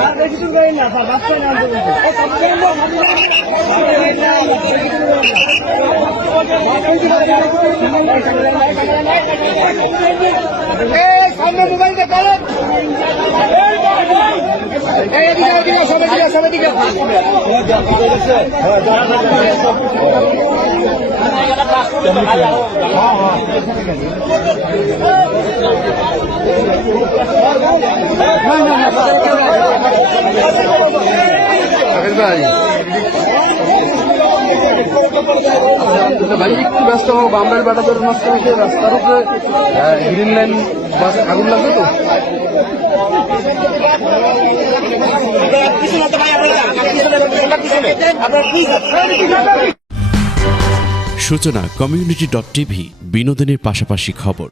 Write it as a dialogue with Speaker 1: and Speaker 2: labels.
Speaker 1: আর বেশি দূর করেন না বাচ্চা না সামনে মোবাইল এদিকে সবাই সবাই
Speaker 2: ভাই একটু ব্যস্ত? রাস্তার উপরে গ্রিন লাইন বাস আগুন লাগবে তো?
Speaker 3: সূচনা কমিউনিটি ডট টিভি, বিনোদনের পাশাপাশি খবর।